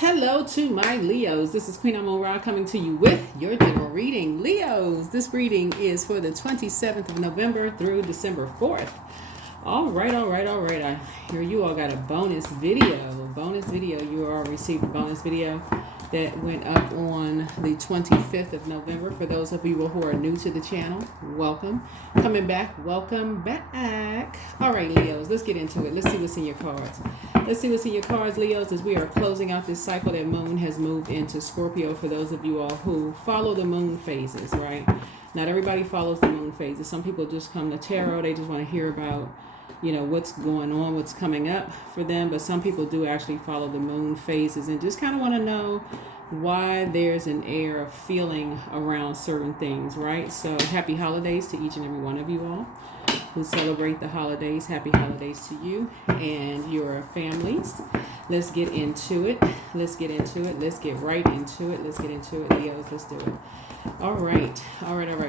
Hello to my Leos. This is Queen Amun Ra coming to you with your general reading. Leos, this reading is for the 27th of November through December 4th. All right. I hear you all got a bonus video. You all received a bonus video that went up on the 25th of November. For those of you who are new to the channel, welcome. Coming back, welcome back. All right, Leos, let's get into it. Let's see what's in your cards. Leos, as we are closing out this cycle that Moon has moved into Scorpio. For those of you all who follow the Moon phases, right? Not everybody follows the Moon phases. Some people just come to tarot. They just want to hear about, what's going on, what's coming up for them. But some people do actually follow the Moon phases and just kind of want to know why there's an air of feeling around certain things, right? So happy holidays to each and every one of you all who celebrate the holidays. Happy holidays to you and your families. Let's get into it. Let's get right into it. Leos. Let's do it. All right.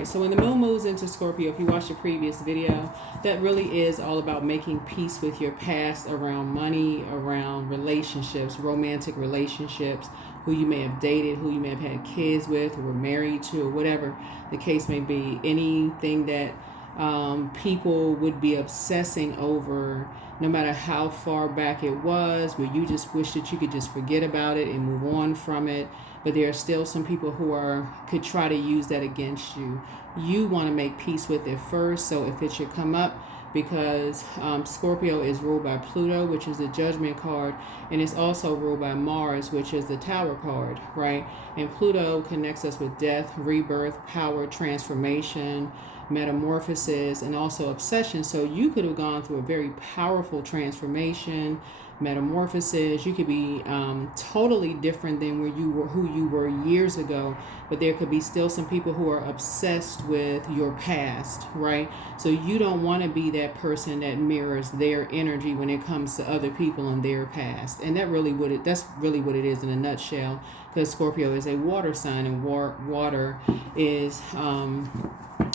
So when the moon moves into Scorpio, if you watched the previous video, that really is all about making peace with your past around money, around relationships, romantic relationships, who you may have dated, who you may have had kids with, or were married to, or whatever the case may be. Anything that people would be obsessing over, no matter how far back it was, where you just wish that you could just forget about it and move on from it. But there are still some people who could try to use that against you. You want to make peace with it first. So if it should come up, because Scorpio is ruled by Pluto, which is the Judgment card, and it's also ruled by Mars, which is the Tower card, right? And Pluto connects us with death, rebirth, power, transformation, metamorphosis, and also obsession. So you could have gone through a very powerful transformation, metamorphosis. You could be totally different than who you were years ago, but there could be still some people who are obsessed with your past, right? So you don't want to be that person that mirrors their energy when it comes to other people and their past. And that's really what it is in a nutshell, because Scorpio is a water sign, and water is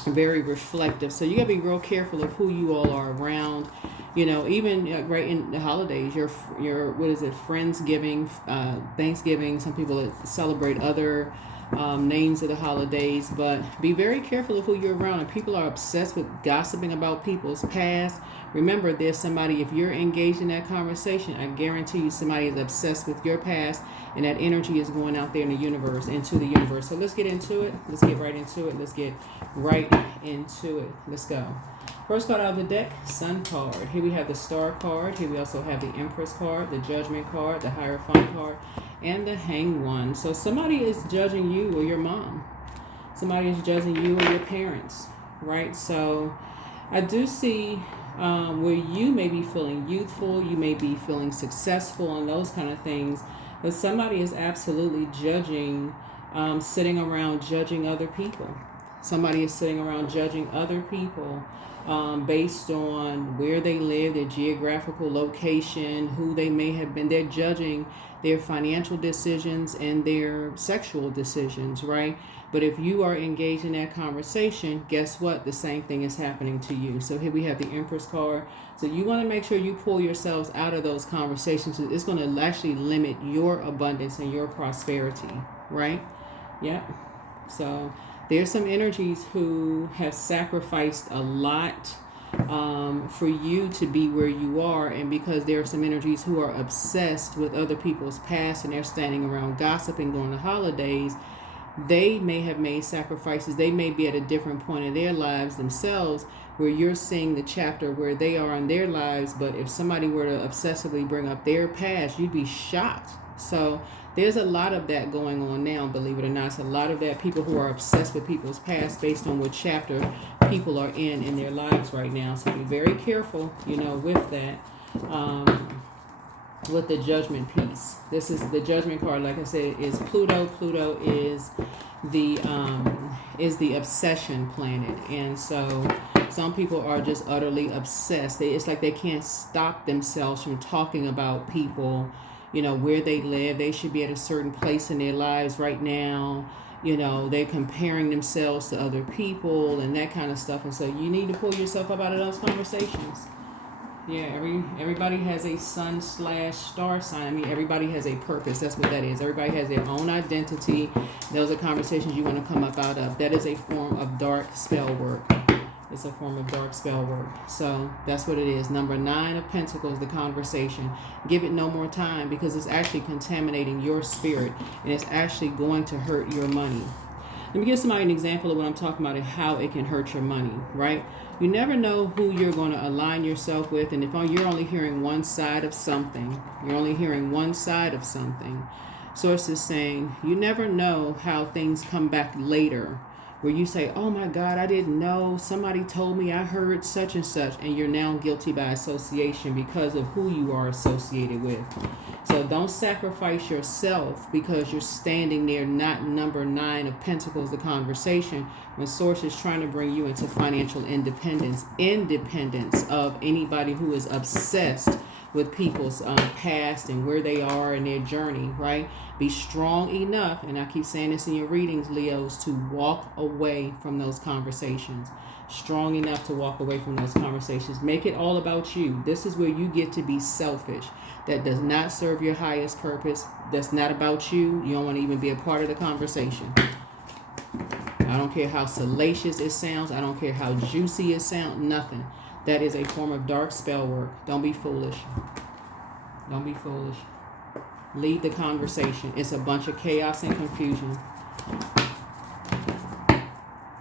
very reflective. So you got to be real careful of who you all are around. Even right in the holidays, your Friendsgiving, Thanksgiving. Some people celebrate other names of the holidays, but be very careful of who you're around. And people are obsessed with gossiping about people's past. Remember, there's somebody, if you're engaged in that conversation, I guarantee you somebody is obsessed with your past, and that energy is going out there in the universe, into the universe. So let's get into it. Let's get right into it. Let's go. First card out of the deck, Sun card. Here we have the Star card. Here we also have the Empress card, the Judgment card, the Hierophant card, and the Hanged One. So somebody is judging you or your mom. Somebody is judging you or your parents, right? So I do see where you may be feeling youthful, you may be feeling successful, and those kind of things. But somebody is absolutely judging, sitting around judging other people. Somebody is sitting around judging other people based on where they live, their geographical location, who they may have been. They're judging their financial decisions and their sexual decisions, right? But if you are engaged in that conversation, guess what? The same thing is happening to you. So here we have the Empress card. So you want to make sure you pull yourselves out of those conversations. It's going to actually limit your abundance and your prosperity, right? Yep. So there's some energies who have sacrificed a lot for you to be where you are, and because there are some energies who are obsessed with other people's past and they're standing around gossiping during the holidays, they may have made sacrifices. They may be at a different point in their lives themselves, where you're seeing the chapter where they are in their lives. But if somebody were to obsessively bring up their past, you'd be shocked. So there's a lot of that going on now, believe it or not. It's a lot of that, people who are obsessed with people's past based on what chapter people are in their lives right now. So be very careful, with that, with the Judgment piece. This is the Judgment card. Like I said, is Pluto. Pluto is the obsession planet. And so some people are just utterly obsessed. It's like they can't stop themselves from talking about people, where they live. They should be at a certain place in their lives right now. They're comparing themselves to other people and that kind of stuff. And so you need to pull yourself up out of those conversations. Yeah, everybody has a sun/star sign. I mean, everybody has a purpose. That's what that is. Everybody has their own identity. Those are conversations you want to come up out of. That is a form of dark spell work. It's a form of dark spell work. So that's what it is. Number 9 of Pentacles, the conversation. Give it no more time, because it's actually contaminating your spirit, and it's actually going to hurt your money. Let me give somebody an example of what I'm talking about and how it can hurt your money, right? You never know who you're going to align yourself with. And if you're only hearing one side of something, Source is saying you never know how things come back later, where you say, oh my God, I didn't know. Somebody told me, I heard such and such. And you're now guilty by association because of who you are associated with. So don't sacrifice yourself because you're standing there, not number 9 of Pentacles, the conversation, when Source is trying to bring you into financial independence of anybody who is obsessed with people's past and where they are in their journey, right? Be strong enough, and I keep saying this in your readings, Leos, to walk away from those conversations. Strong enough to walk away from those conversations. Make it all about you. This is where you get to be selfish. That does not serve your highest purpose. That's not about you. You don't want to even be a part of the conversation. I don't care how salacious it sounds. I don't care how juicy it sounds. Nothing. That is a form of dark spell work. Don't be foolish. Don't be foolish. Lead the conversation. It's a bunch of chaos and confusion.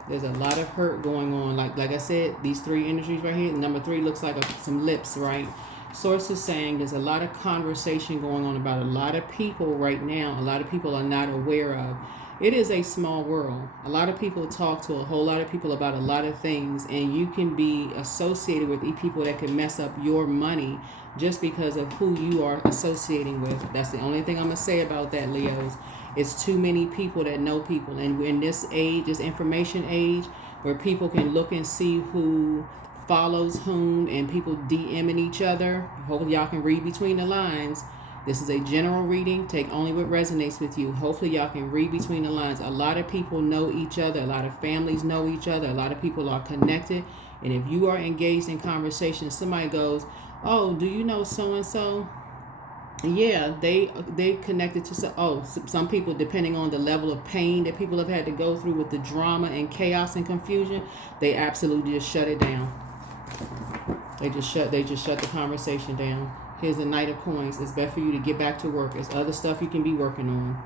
There's a lot of hurt going on. Like I said, these 3 energies right here. Number 3 looks like some lips, right? Source is saying there's a lot of conversation going on about a lot of people right now. A lot of people are not aware of. It is a small world. A lot of people talk to a whole lot of people about a lot of things, and you can be associated with people that can mess up your money just because of who you are associating with. That's the only thing I'm going to say about that, Leos. It's too many people that know people, and we're in this age, this information age, where people can look and see who follows whom, and people DMing each other. Hopefully y'all can read between the lines. This is a general reading. Take only what resonates with you. Hopefully y'all can read between the lines. A lot of people know each other. A lot of families know each other. A lot of people are connected. And if you are engaged in conversation, somebody goes, oh, do you know so-and-so? Yeah, they connected to some people, depending on the level of pain that people have had to go through with the drama and chaos and confusion, they absolutely just shut it down. They just shut the conversation down. Here's a Knight of Coins. It's best for you to get back to work. There's other stuff you can be working on.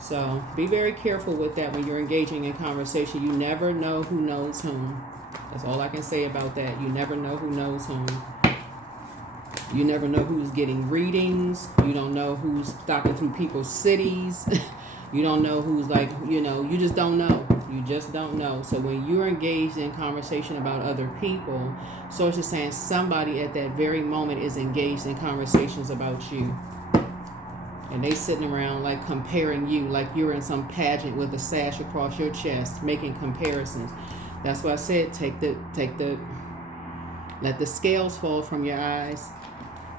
So be very careful with that when you're engaging in conversation. You never know who knows whom. That's all I can say about that. You never know who knows whom. You never know who's getting readings. You don't know who's stopping through people's cities. You don't know who's you just don't know. You just don't know. So when you're engaged in conversation about other people, Source is saying somebody at that very moment is engaged in conversations about you. And they sitting around comparing you, like you're in some pageant with a sash across your chest, making comparisons. That's why I said let the scales fall from your eyes.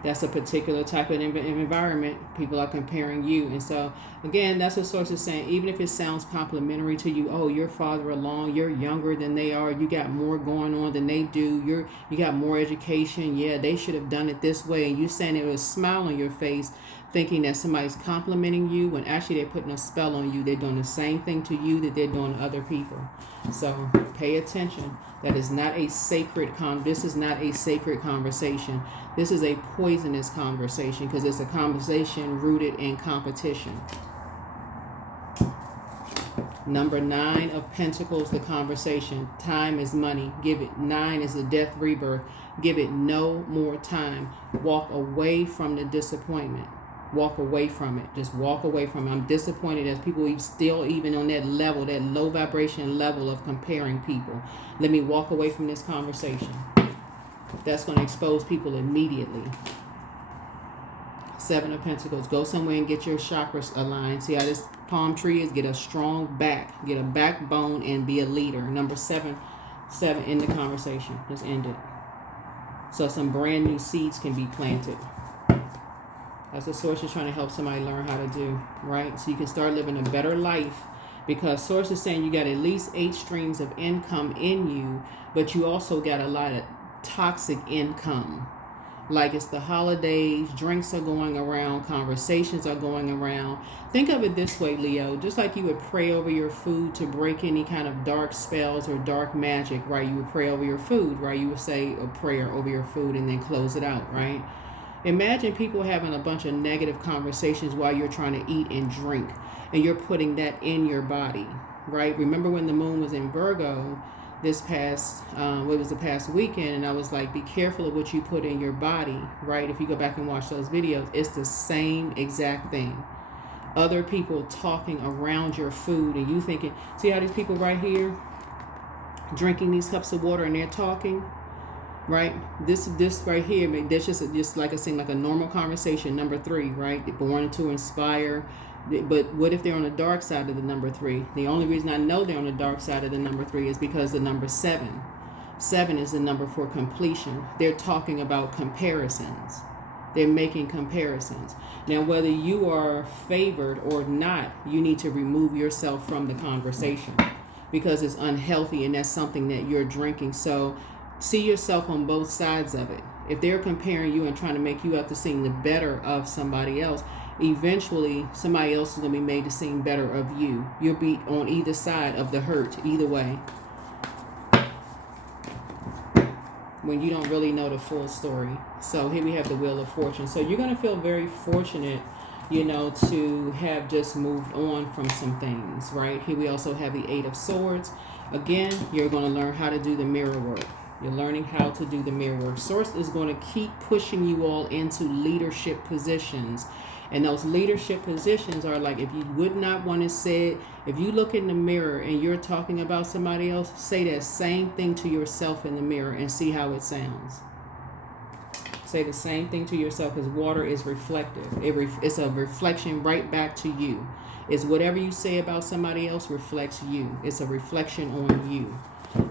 That's a particular type of environment. People are comparing you. And so, again, that's what Source is saying. Even if it sounds complimentary to you, oh, you're farther along, you're younger than they are, you got more going on than they do, you got more education, yeah, they should have done it this way. And you saying it with a smile on your face, thinking that somebody's complimenting you, when actually they're putting a spell on you. They're doing the same thing to you that they're doing to other people. So pay attention. That is not a sacred this is not a sacred conversation. This is a poisonous conversation because it's a conversation rooted in competition. Number 9 of Pentacles, the conversation. Time is money. Give it. 9 is a death rebirth. Give it no more time. Walk away from the disappointment. Walk away from it. Just walk away from it. I'm disappointed as people still even on that level, that low vibration level of comparing people. Let me walk away from this conversation. That's going to expose people immediately. 7 of Pentacles. Go somewhere and get your chakras aligned. See how this palm tree is? Get a strong back. Get a backbone and be a leader. Number 7 in the conversation. Just end it. So some brand new seeds can be planted. That's what Source is trying to help somebody learn how to do, right? So you can start living a better life because source is saying you got at least 8 streams of income in you, but you also got a lot of toxic income. Like it's the holidays, drinks are going around, conversations are going around. Think of it this way, Leo. Just like you would pray over your food to break any kind of dark spells or dark magic, right? You would pray over your food, right? You would say a prayer over your food and then close it out, right? Imagine people having a bunch of negative conversations while you're trying to eat and drink, and you're putting that in your body, right? Remember when the moon was in Virgo this past, the past weekend, and I was like, be careful of what you put in your body, right? If you go back and watch those videos, it's the same exact thing. Other people talking around your food, and you thinking, see how these people right here drinking these cups of water and they're talking, right? This right here, I mean, that's just like I seem like a normal conversation. Number 3, right? They're born to inspire. But what if they're on the dark side of the number 3? The only reason I know they're on the dark side of the number 3 is because the number 7 is the number for completion. They're talking about comparisons. They're making comparisons. Now, whether you are favored or not, you need to remove yourself from the conversation because it's unhealthy, and that's something that you're drinking. So see yourself on both sides of it. If they're comparing you and trying to make you have to seem the better of somebody else, eventually somebody else is going to be made to seem better of you. You'll be on either side of the hurt, either way, when you don't really know the full story. So here we have the Wheel of Fortune. So you're going to feel very fortunate, to have just moved on from some things, right? Here we also have the 8 of Swords. Again, you're going to learn how to do the mirror work. You're learning how to do the mirror work. Source is going to keep pushing you all into leadership positions. And those leadership positions are like, if you would not want to say it, if you look in the mirror and you're talking about somebody else, say that same thing to yourself in the mirror and see how it sounds. Say the same thing to yourself, because water is reflective. It's a reflection right back to you. It's whatever you say about somebody else reflects you. It's a reflection on you.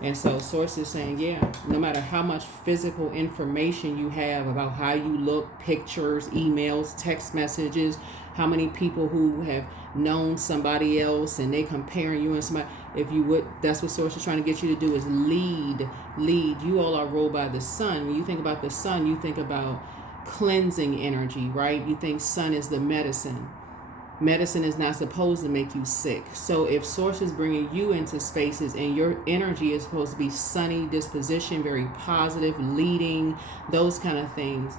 And so Source is saying, yeah, no matter how much physical information you have about how you look, pictures, emails, text messages, how many people who have known somebody else and they comparing you and somebody, if you would, that's what Source is trying to get you to do, is lead. You all are ruled by the sun. When you think about the sun, you think about cleansing energy, right? You think sun is the medicine. Medicine is not supposed to make you sick. So if Source is bringing you into spaces and your energy is supposed to be sunny disposition, very positive, leading, those kind of things,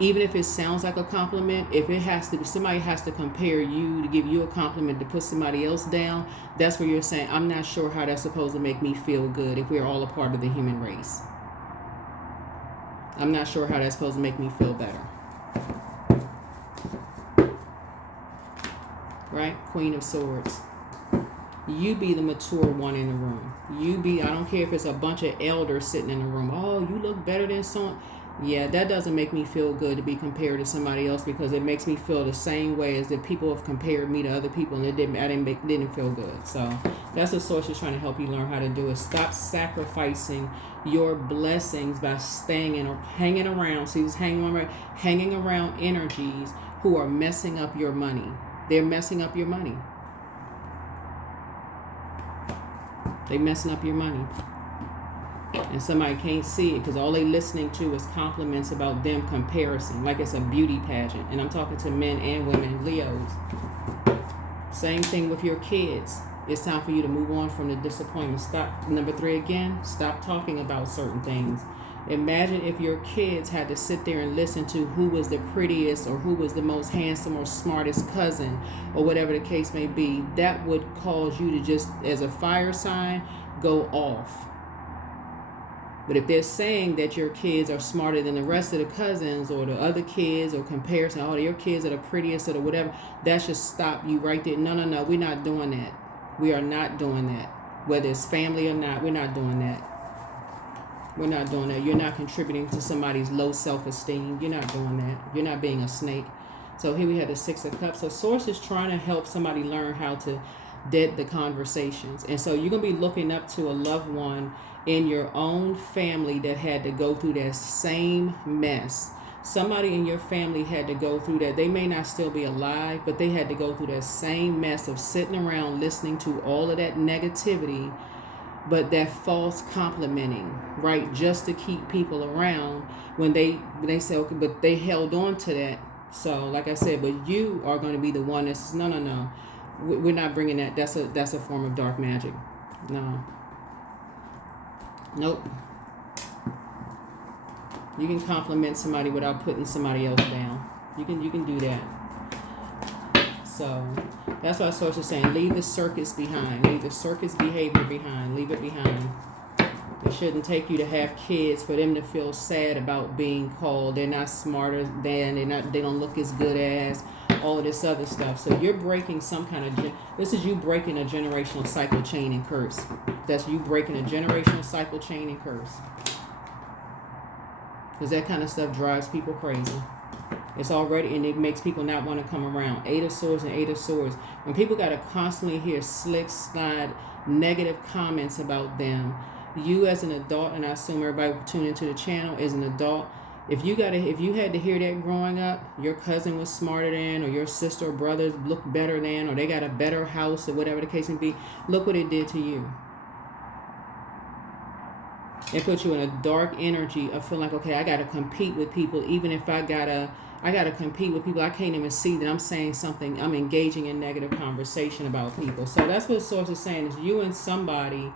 even if it sounds like a compliment, if it has to be, somebody has to compare you to give you a compliment to put somebody else down, that's where you're saying, I'm not sure how that's supposed to make me feel good if we're all a part of the human race. I'm not sure how that's supposed to make me feel better. Right? Queen of Swords. You be the mature one in the room. I don't care if it's a bunch of elders sitting in the room. Oh, you look better than someone. Yeah, that doesn't make me feel good to be compared to somebody else, because it makes me feel the same way as if people have compared me to other people and it didn't feel good. So that's what Source is trying to help you learn how to do, is stop sacrificing your blessings by staying in or hanging around. See, he's hanging around energies who are messing up your money. They're messing up your money. They're messing up your money. And somebody can't see it because all they listening to is compliments about them, comparison, like it's a beauty pageant. And I'm talking to men and women, Leos. Same thing with your kids. It's time for you to move on from the disappointment. Stop. Number 3 again, stop talking about certain things. Imagine if your kids had to sit there and listen to who was the prettiest or who was the most handsome or smartest cousin or whatever the case may be. That would cause you to just, as a fire sign, go off. But if they're saying that your kids are smarter than the rest of the cousins or the other kids, or comparison, oh, your kids are the prettiest or whatever, that should stop you right there. No, we're not doing that. We are not doing that. Whether it's family or not, we're not doing that. We're not doing that. You're not contributing to somebody's low self-esteem. You're not doing that. You're not being a snake. So here we have the 6 of Cups. So Source is trying to help somebody learn how to dead the conversations. And so you're going to be looking up to a loved one in your own family that had to go through that same mess. Somebody in your family had to go through that. They may not still be alive, but they had to go through that same mess of sitting around listening to all of that negativity, but that false complimenting, right? Just to keep people around when they say, okay, but they held on to that. So like I said, but you are going to be the one that says, no. We're not bringing that. That's a form of dark magic. No. Nope. You can compliment somebody without putting somebody else down. You can do that. So that's why Source is saying, leave the circus behind. Leave the circus behavior behind. Leave it behind. It shouldn't take you to have kids for them to feel sad about being called they're not smarter than, they don't look as good as, all of this other stuff. So you're breaking some kind of, this is you breaking a generational cycle, chain, and curse. That's you breaking a generational cycle, chain, and curse. Because that kind of stuff drives people crazy. It's already, and it makes people not want to come around. 8 of Swords and 8 of Swords. When people got to constantly hear slick, snide, negative comments about them, you as an adult, and I assume everybody tuning into the channel is an adult, if you had to hear that growing up, your cousin was smarter than, or your sister or brothers look better than, or they got a better house, or whatever the case may be, look what it did to you. It puts you in a dark energy of feeling like, okay, I got to compete with people. Even if I got to compete with people, I can't even see that I'm saying something. I'm engaging in negative conversation about people. So that's what Source is saying, is you and somebody,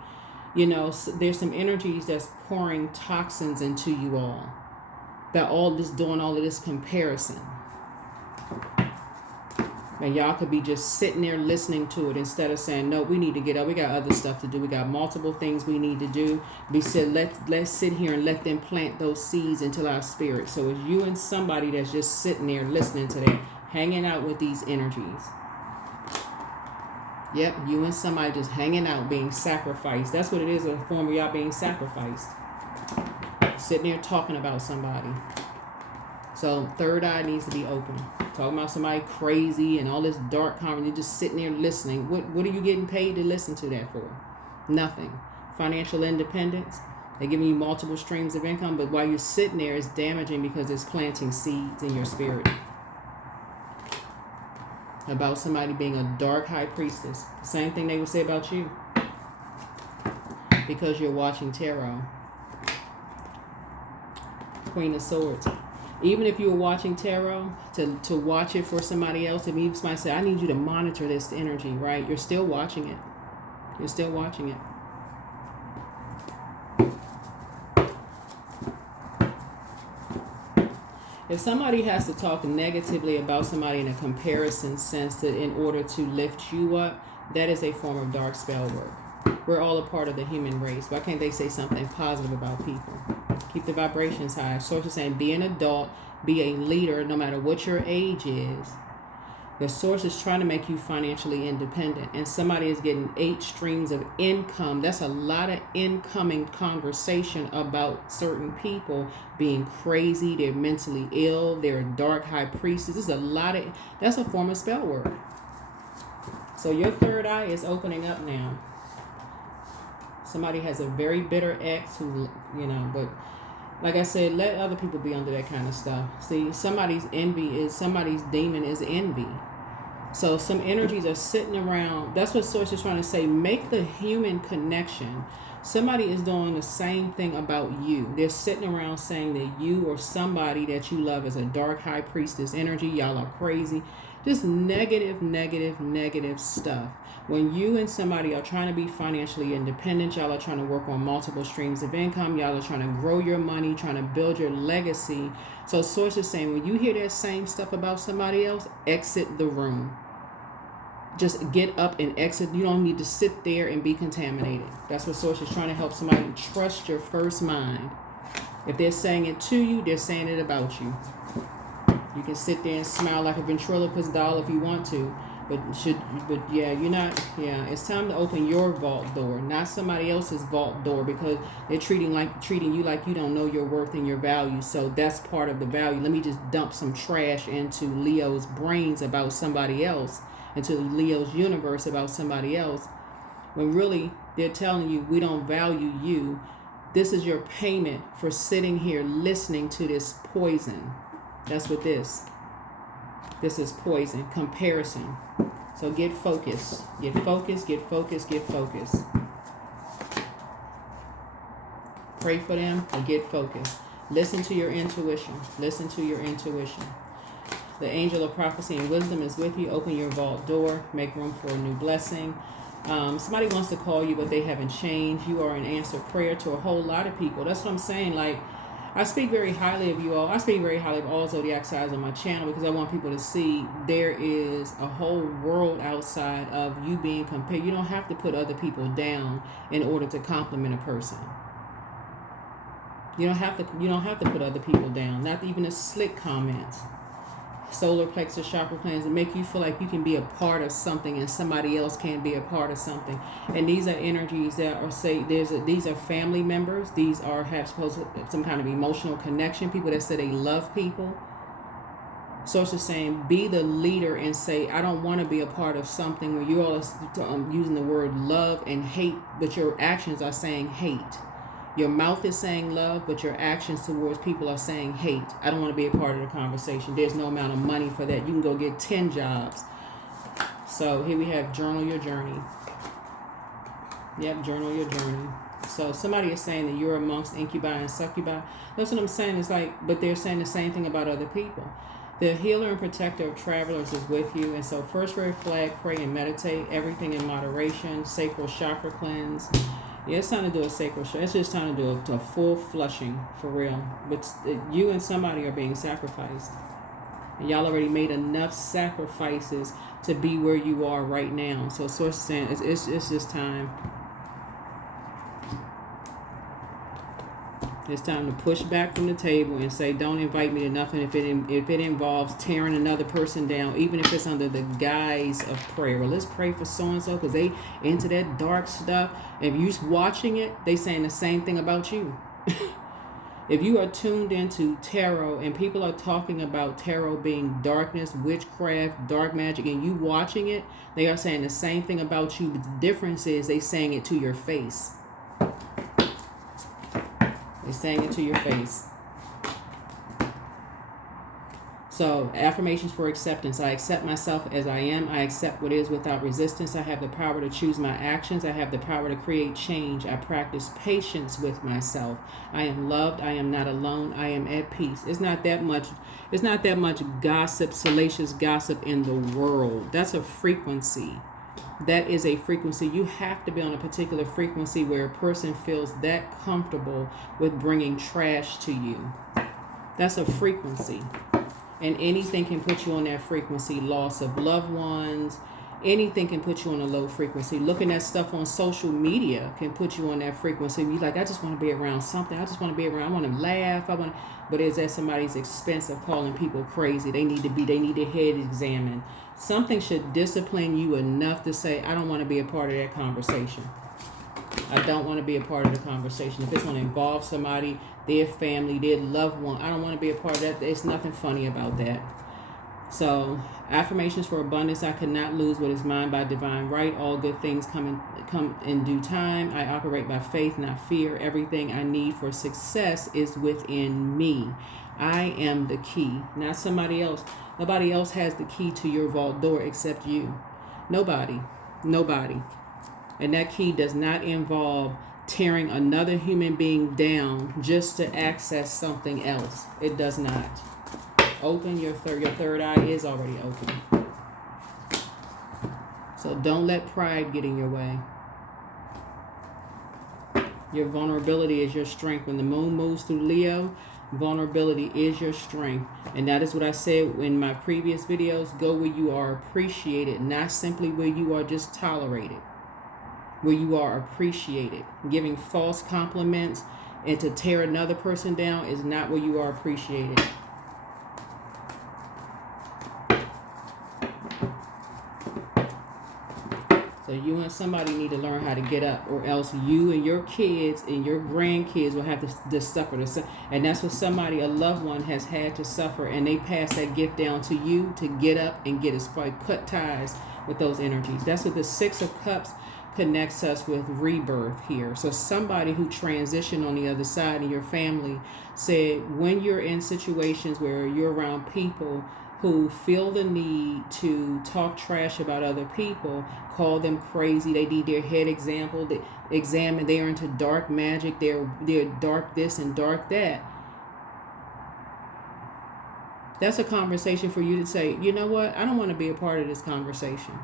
there's some energies that's pouring toxins into you all. That all this, doing all of this comparison. And y'all could be just sitting there listening to it instead of saying, no, we need to get up. We got other stuff to do. We got multiple things we need to do. We said, let's sit here and let them plant those seeds into our spirit. So it's you and somebody that's just sitting there listening to that, hanging out with these energies. Yep, you and somebody just hanging out, being sacrificed. That's what it is, a form of y'all being sacrificed. Sitting there talking about somebody. So third eye needs to be open. Talking about somebody crazy and all this dark conversation. You're just sitting there listening. What are you getting paid to listen to that for? Nothing. Financial independence. They're giving you multiple streams of income, but while you're sitting there, it's damaging because it's planting seeds in your spirit. About somebody being a dark high priestess. Same thing they would say about you. Because you're watching tarot. Queen of Swords. Even if you were watching tarot, to watch it for somebody else, if even somebody say, I need you to monitor this energy, right? You're still watching it. You're still watching it. If somebody has to talk negatively about somebody in a comparison sense that in order to lift you up, that is a form of dark spell work. We're all a part of the human race. Why can't they say something positive about people? Keep the vibrations high. Source is saying, be an adult, be a leader, no matter what your age is. The source is trying to make you financially independent. And somebody is getting 8 streams of income. That's a lot of incoming conversation about certain people being crazy. They're mentally ill. They're dark high priestess. This is a lot of, that's a form of spell work. So your third eye is opening up now. Somebody has a very bitter ex who, but like I said, let other people be under that kind of stuff. See, somebody's demon is envy. So some energies are sitting around. That's what Source is trying to say. Make the human connection. Somebody is doing the same thing about you. They're sitting around saying that you or somebody that you love is a dark high priestess energy. Y'all are crazy. Just negative stuff. When you and somebody are trying to be financially independent, y'all are trying to work on multiple streams of income, y'all are trying to grow your money, trying to build your legacy. So Source is saying, when you hear that same stuff about somebody else, exit the room. Just get up and exit. You don't need to sit there and be contaminated. That's what Source is trying to help somebody trust your first mind. If they're saying it to you, they're saying it about you. You can sit there and smile like a ventriloquist doll if you want to. It's time to open your vault door, not somebody else's vault door, because they're treating you like you don't know your worth and your value. So that's part of the value. Let me just dump some trash into Leo's brains about somebody else, into Leo's universe about somebody else, when really they're telling you we don't value you. This is your payment for sitting here listening to this poison. That's what this is poison, comparison. So get focused, get focused, get focused, get focused. Pray for them and get focused. Listen to your intuition. Listen to your intuition. The angel of prophecy and wisdom is with you. Open your vault door. Make room for a new blessing. Somebody wants to call you, but they haven't changed. You are an answered prayer to a whole lot of people. That's what I'm saying. Like, I speak very highly of you all. I speak very highly of all zodiac signs on my channel because I want people to see there is a whole world outside of you being compared. You don't have to put other people down in order to compliment a person. You don't have to put other people down. Not even a slick comment. Solar plexus chakra plans that make you feel like you can be a part of something and somebody else can't be a part of something. And these are energies that are these are family members. These are some kind of emotional connection. People that say they love people. So it's just saying, be the leader and say, I don't want to be a part of something where you all are using the word love and hate, but your actions are saying hate. Your mouth is saying love, but your actions towards people are saying hate. I don't want to be a part of the conversation. There's no amount of money for that. You can go get 10 jobs. So here we have journal your journey. Yep, journal your journey. So somebody is saying that you're amongst incubi and succubi. That's what I'm saying. It's like, but they're saying the same thing about other people. The healer and protector of travelers is with you. And so first red flag, pray and meditate. Everything in moderation. Sacral chakra cleanse. Yeah, it's time to do a sacral show. It's just time to do a full flushing for real. But you and somebody are being sacrificed. And y'all already made enough sacrifices to be where you are right now. So source is saying it's just time. It's time to push back from the table and say, don't invite me to nothing if it involves tearing another person down, even if it's under the guise of prayer. Well, let's pray for so-and-so because they into that dark stuff. If you're watching it, they saying the same thing about you. If you are tuned into tarot and people are talking about tarot being darkness, witchcraft, dark magic, and you watching it, they are saying the same thing about you. But the difference is they saying it to your face. They're saying it to your face. So, affirmations for acceptance. I accept myself as I am. I accept what is without resistance. I have the power to choose my actions. I have the power to create change. I practice patience with myself. I am loved. I am not alone. I am at peace. It's not that much gossip, salacious gossip in the world. That's a frequency. That is a frequency. You have to be on a particular frequency where a person feels that comfortable with bringing trash to you. That's a frequency. And anything can put you on that frequency. Loss of loved ones. Anything can put you on a low frequency. Looking at stuff on social media can put you on that frequency. You're like, I just want to be around something. I just want to be around. I want to laugh. But it's at somebody's expense of calling people crazy. They need their head examined. Something should discipline you enough to say, I don't want to be a part of that conversation. I don't want to be a part of the conversation. If it's going to involve somebody, their family, their loved one, I don't want to be a part of that. There's nothing funny about that. So, affirmations for abundance. I cannot lose what is mine by divine right. All good things come in due time. I operate by faith, not fear. Everything I need for success is within me. I am the key, not somebody else. Nobody else has the key to your vault door except you. Nobody. And that key does not involve tearing another human being down just to access something else. It does not. Open your third eye is already open. So don't let pride get in your way. Your vulnerability is your strength. When the moon moves through Leo, vulnerability is your strength. And that is what I said in my previous videos. Go where you are appreciated, not simply where you are just tolerated. Where you are appreciated. Giving false compliments and to tear another person down is not where you are appreciated. So you and somebody need to learn how to get up, or else you and your kids and your grandkids will have to suffer this. And that's what a loved one has had to suffer, and they pass that gift down to you to get up and get cut ties with those energies. That's what the Six of Cups connects us with rebirth here. So somebody who transitioned on the other side in your family said, when you're in situations where you're around people who feel the need to talk trash about other people, call them crazy, they need their head examined, they are into dark magic, they're dark this and dark that. That's a conversation for you to say, you know what, I don't want to be a part of this conversation.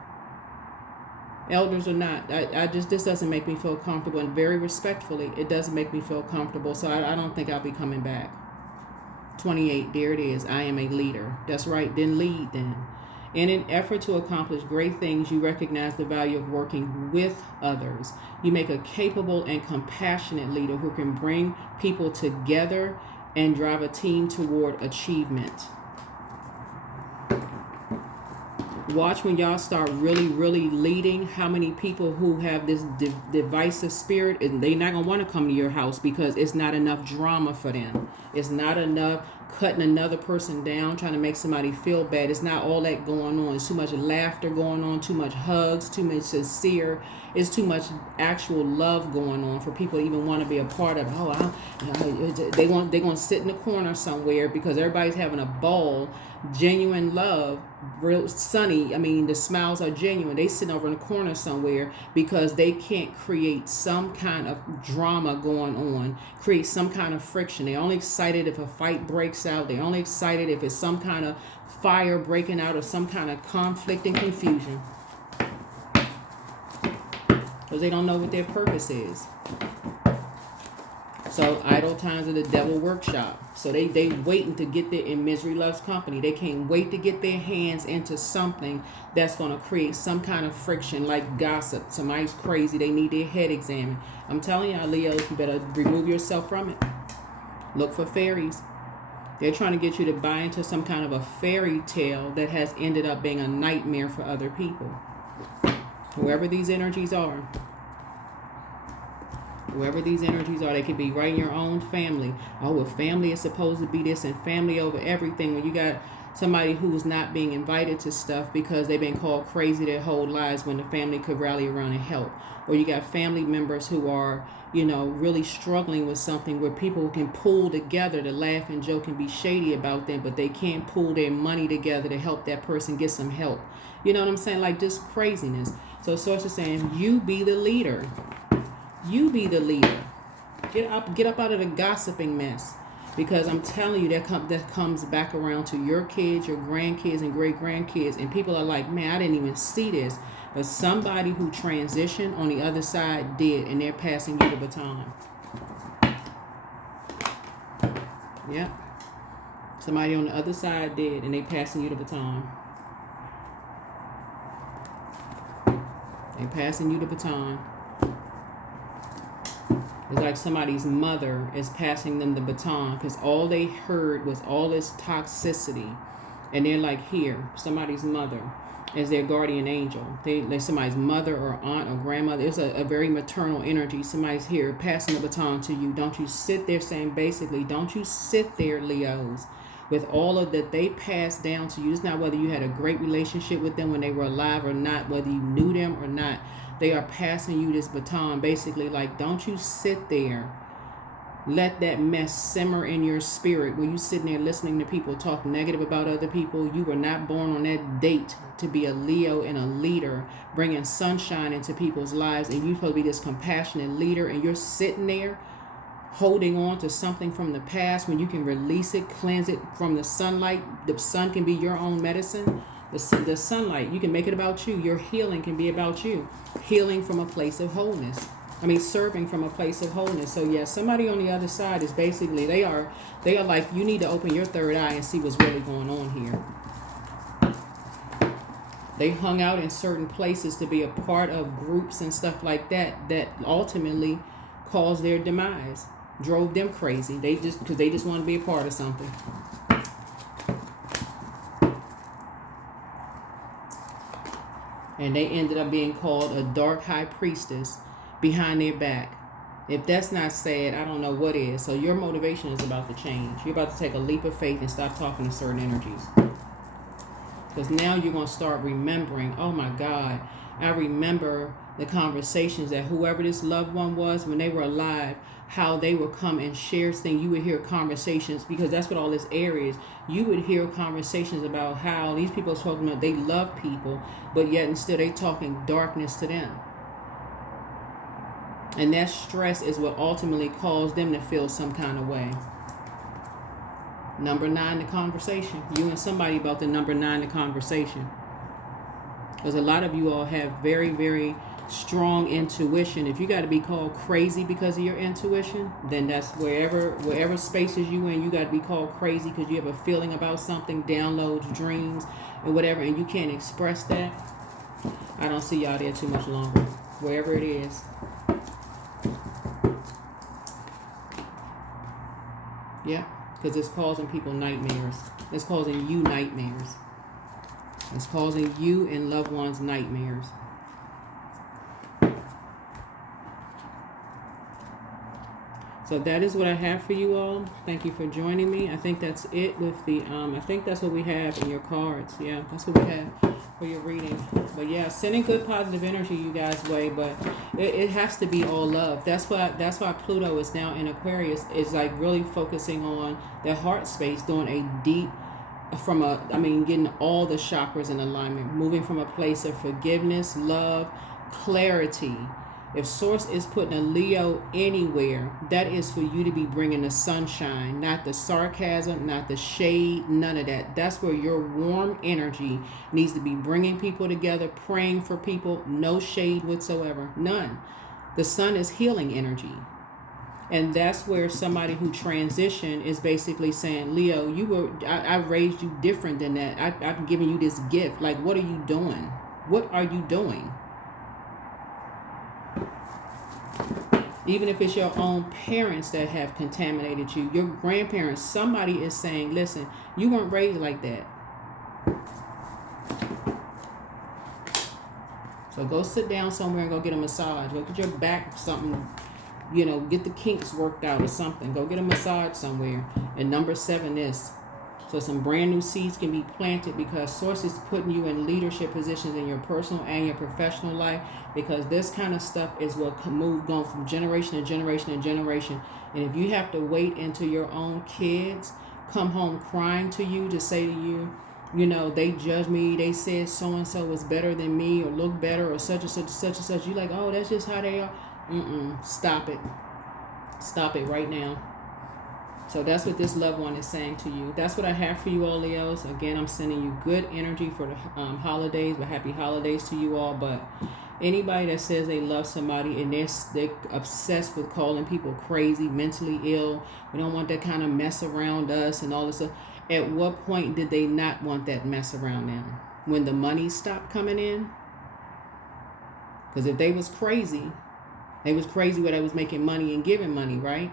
Elders or not, this doesn't make me feel comfortable, and very respectfully, it doesn't make me feel comfortable, so I don't think I'll be coming back. 28, there it is. I am a leader. That's right. Then lead then. In an effort to accomplish great things, you recognize the value of working with others. You make a capable and compassionate leader who can bring people together and drive a team toward achievement. Watch when y'all start really, really leading, how many people who have this divisive spirit, and they're not going to want to come to your house because it's not enough drama for them. It's not enough cutting another person down, trying to make somebody feel bad. It's not all that going on. It's too much laughter going on, too much hugs, too much sincere. It's too much actual love going on for people to even want to be a part of it. They're going to sit in the corner somewhere because everybody's having a ball. Genuine love, real sunny. I mean, the smiles are genuine. They sitting over in the corner somewhere because they can't create some kind of drama going on, create some kind of friction. They're only excited if a fight breaks out. They're only excited if it's some kind of fire breaking out or some kind of conflict and confusion, because they don't know what their purpose is. So idle times of the devil workshop. So they waiting to get there in misery loves company. They can't wait to get their hands into something that's going to create some kind of friction, like gossip. Somebody's crazy. They need their head examined. I'm telling y'all, Leos, you better remove yourself from it. Look for fairies. They're trying to get you to buy into some kind of a fairy tale that has ended up being a nightmare for other people. Whoever these energies are. Whoever these energies are, they could be right in your own family. Oh, well, family is supposed to be this and family over everything. When you got somebody who's not being invited to stuff because they've been called crazy their whole lives when the family could rally around and help. Or you got family members who are, really struggling with something where people can pull together to laugh and joke and be shady about them, but they can't pull their money together to help that person get some help. You know what I'm saying? Like just craziness. So Source is saying, you be the leader. You be the leader. Get up out of the gossiping mess, because I'm telling you that comes back around to your kids, your grandkids, and great grandkids, and people are like, man, I didn't even see this, but somebody who transitioned on the other side did, and they're passing you the baton. Yep. Somebody on the other side did, and they passing you the baton. They passing you the baton. It's like somebody's mother is passing them the baton because all they heard was all this toxicity. And they're like, here, somebody's mother is their guardian angel. They're somebody's mother or aunt or grandmother. It's a very maternal energy. Somebody's here passing the baton to you. Don't you sit there saying, basically, don't you sit there, Leos, with all of that they passed down to you. It's not whether you had a great relationship with them when they were alive or not, whether you knew them or not. They are passing you this baton, basically like, don't you sit there. Let that mess simmer in your spirit. When you sitting there listening to people talk negative about other people, you were not born on that date to be a Leo and a leader, bringing sunshine into people's lives. And you're supposed to be this compassionate leader, and you're sitting there holding on to something from the past when you can release it, cleanse it from the sunlight. The sun can be your own medicine. The sunlight, you can make it about you. Your healing can be about you. Healing from a place of wholeness. Serving from a place of wholeness. So yes, somebody on the other side is basically, they are like, you need to open your third eye and see what's really going on here. They hung out in certain places to be a part of groups and stuff like that ultimately caused their demise, drove them crazy. Because they just want to be a part of something. And they ended up being called a dark high priestess behind their back. If that's not sad, I don't know what is. So your motivation is about to change. You're about to take a leap of faith and stop talking to certain energies. Because now you're going to start remembering, oh my God, I remember the conversations that whoever this loved one was, when they were alive, how they would come and share things. You would hear conversations, because that's what all this air is. You would hear conversations about how these people are talking about they love people, but yet instead they talking darkness to them. And that stress is what ultimately caused them to feel some kind of way. Number 9, the conversation. You and somebody about the number 9, the conversation. Because a lot of you all have very, very strong intuition. If you got to be called crazy because of your intuition, then that's wherever spaces you in, you got to be called crazy because you have a feeling about something, downloads, dreams, and whatever, and you can't express that. I don't see y'all there too much longer. Wherever it is. Yeah. Because it's causing people nightmares. It's causing you nightmares. It's causing you and loved ones nightmares. So that is what I have for you all. Thank you for joining me. I think that's it with the, I think that's what we have in your cards. Yeah, that's what we have for your reading. But yeah, sending good positive energy you guys' way, but it has to be all love. That's why Pluto is now in Aquarius, is like really focusing on their heart space, doing a deep, getting all the chakras in alignment, moving from a place of forgiveness, love, clarity. If Source is putting a Leo anywhere, that is for you to be bringing the sunshine, not the sarcasm, not the shade, none of that. That's where your warm energy needs to be, bringing people together, praying for people, no shade whatsoever, none. The sun is healing energy. And that's where somebody who transitioned is basically saying, Leo, I raised you different than that. I've given you this gift. Like, what are you doing? What are you doing? Even if it's your own parents that have contaminated you, your grandparents, somebody is saying, listen, you weren't raised like that. So go sit down somewhere and go get a massage. Go get your back something, get the kinks worked out or something. Go get a massage somewhere. And number 7 is, so some brand new seeds can be planted, because Source is putting you in leadership positions in your personal and your professional life, because this kind of stuff is what can move, going from generation to generation to generation. And if you have to wait until your own kids come home crying to you to say to you, they judge me, they said so-and-so was better than me or look better or such and such and such and such, you're like, oh, that's just how they are. Stop it. Stop it right now. So that's what this loved one is saying to you. That's what I have for you all, Leos. Again, I'm sending you good energy for the holidays, but happy holidays to you all. But anybody that says they love somebody and they're obsessed with calling people crazy, mentally ill, we don't want that kind of mess around us and all this stuff. At what point did they not want that mess around them? When the money stopped coming in? Because if they was crazy where they was making money and giving money, right?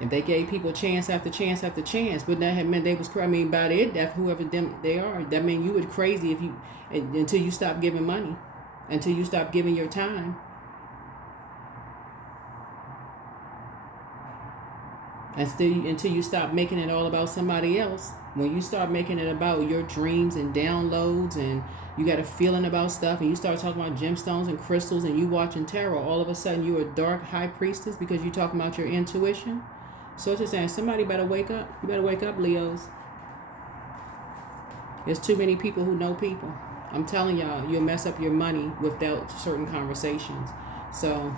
If they gave people chance after chance after chance, but that had meant they was, by it, that whoever them they are, that mean you were crazy until you stop giving money, until you stop giving your time. Until you stop making it all about somebody else. When you start making it about your dreams and downloads, and you got a feeling about stuff, and you start talking about gemstones and crystals, and you watching tarot, all of a sudden you're a dark high priestess because you're talking about your intuition. So it's just saying, somebody better wake up. You better wake up, Leos. There's too many people who know people. I'm telling y'all, you'll mess up your money without certain conversations. So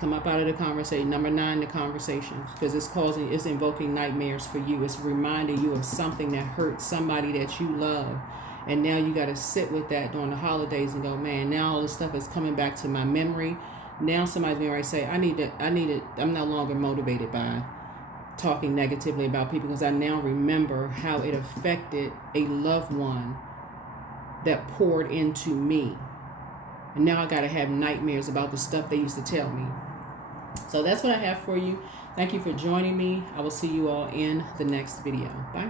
come up out of the conversation. Number 9, the conversations, because it's invoking nightmares for you. It's reminding you of something that hurt somebody that you love. And now you got to sit with that during the holidays and go, man, now all this stuff is coming back to my memory. Now somebody's going to say, I need it. I'm no longer motivated by talking negatively about people, because I now remember how it affected a loved one that poured into me. And now I got to have nightmares about the stuff they used to tell me. So that's what I have for you. Thank you for joining me. I will see you all in the next video. Bye.